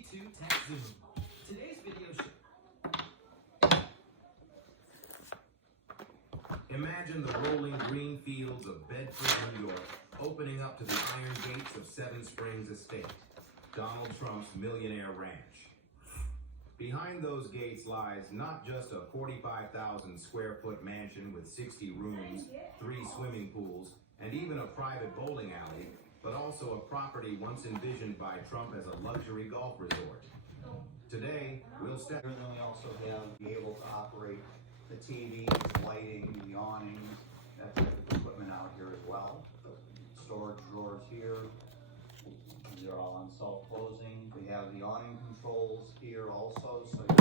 G2 Tech Zoom. Today's video show. Imagine the rolling green fields of Bedford, New York, opening up to the iron gates of Seven Springs Estate, Donald Trump's millionaire ranch. Behind those gates lies not just a 45,000 square foot mansion with 60 rooms, 3 swimming pools, and even a private bowling alley, but also a property once envisioned by Trump as a luxury golf resort. Today, we'll step. Then we also have be able to operate the TV, lighting, the awning, that type of equipment out here as well. Storage drawers here. These are all on self-closing. We have the awning controls here also, so you